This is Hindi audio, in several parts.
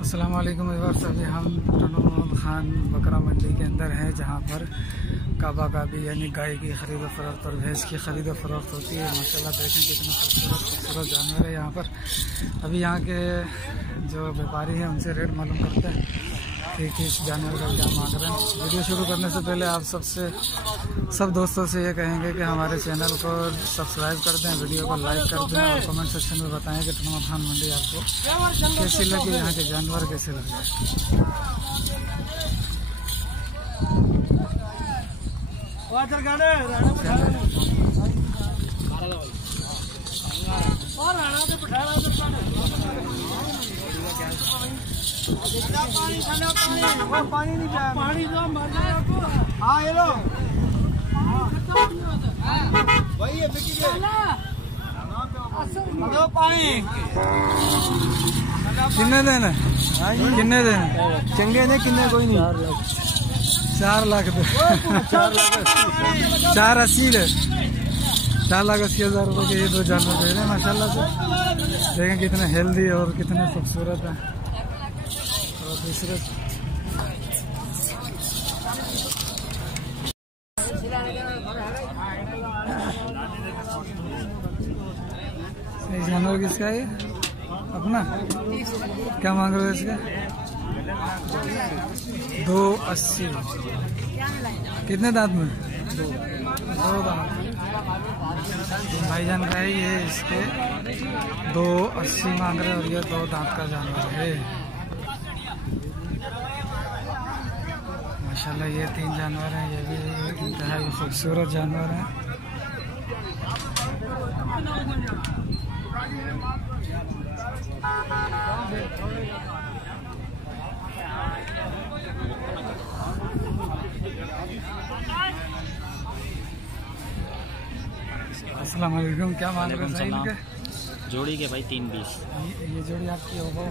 अस्सलाम वालेकुम व्यूअर्स। अभी हम टनोमल खान बकरा मंडी के अंदर हैं, जहां पर काबा काबी यानी गाय की खरीद फरोख्त और भैंस की खरीद फरोख्त होती है। माशाल्लाह देखें कितना खूबसूरत जानवर है यहाँ पर। अभी यहाँ के जो व्यापारी हैं उनसे रेट मालूम करते हैं कि किस जानवर का क्या मांग रहे हैं। वीडियो शुरू करने से पहले आप सब दोस्तों से ये कहेंगे कि हमारे चैनल को सब्सक्राइब कर दें, वीडियो को लाइक कर दें और कमेंट सेक्शन में बताएं कि टनोमल खान मंडी आपको कैसी लगी, यहाँ के जानवर कैसे लगे। पानी नहीं पानी दो मर जाए आपको। हाँ ये लो वही है बिकी के दो पानी किन्ने देने किन्ने देने चंगे ने किन्ने कोई नहीं 4 लाख दे 480 4,80,000 रुपये के ये 2 जानवर दे रहे हैं। माशाल्लाह से देखें कितने हेल्दी और कितने खूबसूरत हैं। और दूसरे ये जानवर किसका है? अपना क्या मांग रहे हो इसका? 280। कितने दांत में? 2 दांत। भाईजान का है ये, इसके 280 मांग रहे हैं और ये 2 दांत का जानवर है। माशाल्लाह ये 3 जानवर हैं, ये भी इंतहाई खूबसूरत जानवर हैं। अस्सलाम वालेकुम। क्या मांग रहे हैं इनके? जोड़ी के भाई 320। ये जोड़ी आपकी होगा?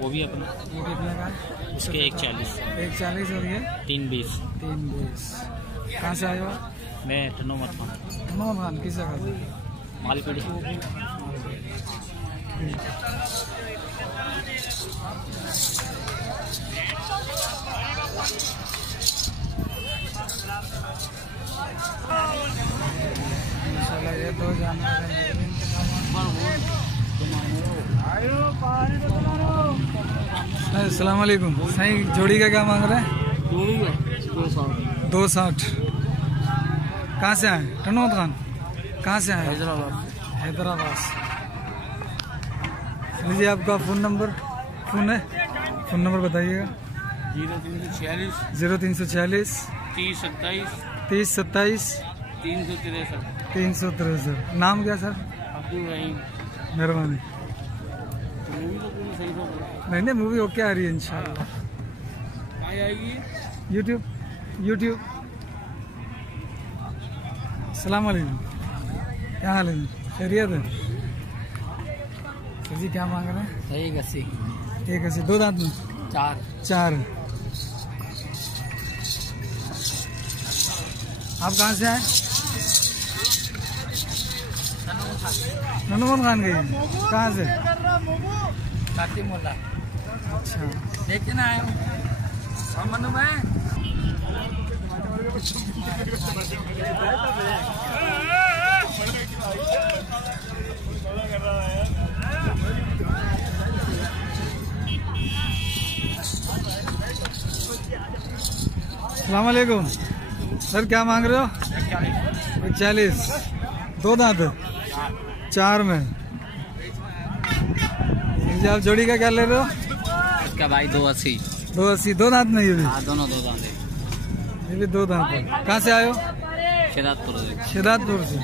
वो भी अपना। ये कितने का है? उसके 140। 140 और ये 320। 320। कहाँ से आए हो? मैं टनोमल खान। टनोमल खान किस जगह से? मालपीड़ी। ये 2 जानवर हैं। अस्सलाम वालेकुम। सही जोड़ी का क्या मांग रहे हैं? 260। कहाँ से आए? टनोमल खान। कहाँ से आए? हैदराबाद। लीजिए आपका फ़ोन नंबर। फ़ोन है? फ़ोन नंबर बताइएगा। 0346 30 27 363। नाम क्या सर? मेहरबानी। नहीं मूवी ओके आ रही है इंशाल्लाह। यूट्यूब। अस्सलाम वालेकुम। क्या हाल है? खैरियत है? सर जी क्या मांग रहे हैं? 180। 2 दांत में? 4। आप कहाँ से आए? टनोमल खान गई? कहाँ से? अच्छा देखना आए मनु में। अस्सलाम वालेकुम सर। क्या मांग रहे हो? 140। 2 दांत 4 में। आप जोड़ी का क्या ले रहे हो? इसका भाई 280। 280। 2 दांत में? ये भी? हाँ दोनों 2 दांत है। ये भी 2 दांत है। कहाँ से आए हो? शेदातपुर से।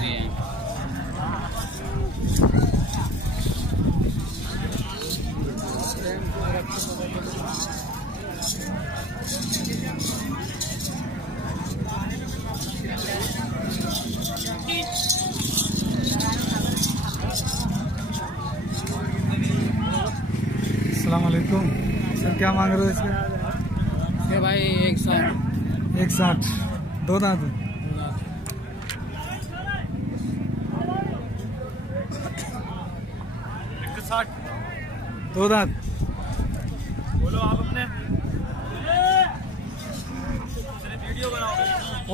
अस्सलाम वालेकुम सर। क्या मांग रहे हो इसके? भाई 160। 2 दांत। 60 2 दांत बोलो आप अपने वीडियो बनाओगे।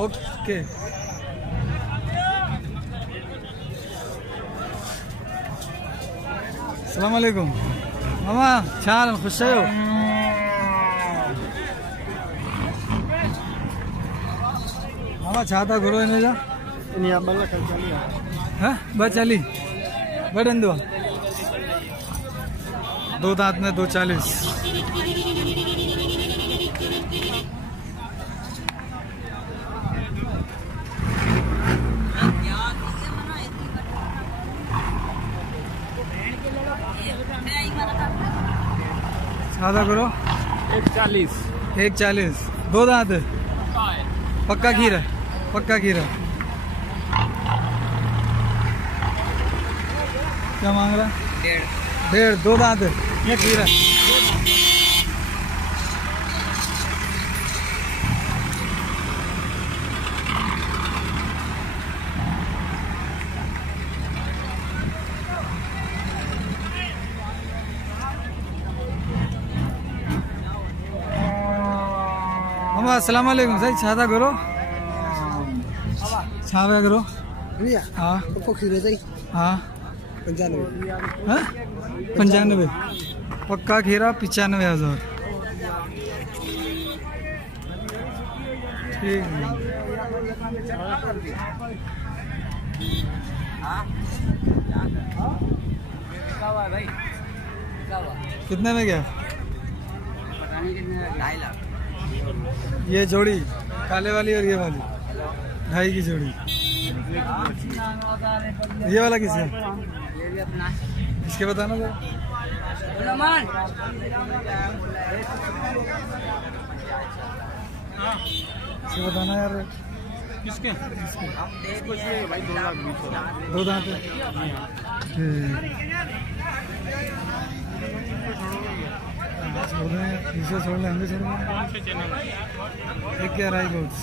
ओके। अस्सलाम वालेकुम मामा, छान खुश हो? मामा छाता घुरो इन्हें जा हाँ बस चली बटन दो 2 दांत में 240। सादा करो 140 2 दांत पक्का खीरा क्या मांग रहा? 1.5 2 दांत ये खीरा। मामा अस्सलाम वालेकुम सही छाता करो छावे करो हाँ हाँ 95 पक्का खीरा 95,000 ठीक है। कितने में गया? 2.5 लाख। ये जोड़ी काले वाली और ये वाली 2.5 की जोड़ी। ये वाला किसका? ये भी अपना इसके बताना जरा। इसके बताना यार। किसके? भाई 2,20,000 2 दांत है। छोड़ दें इसे छोड़ लेंगे छोड़ दें। एक के अराई गोट्स